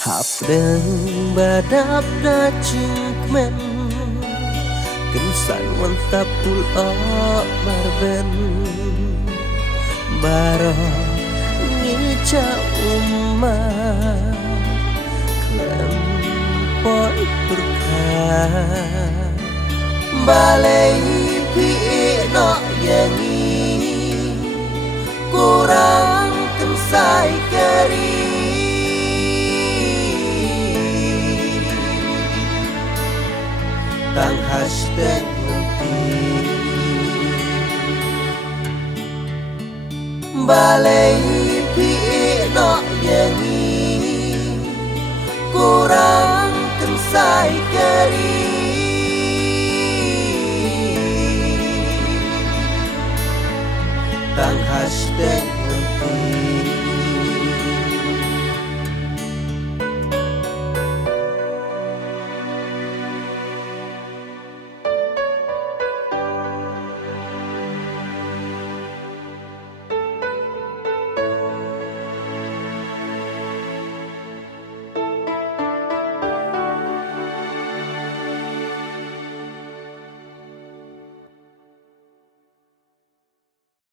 Hapdeng badap dacing men Kensan mantap pulak barben Baro ngica umah Klem poi purka Balai pi no yangi Kurang kensai keri Tang hashtag nanti Balai pi no yangi Kurang kensai keri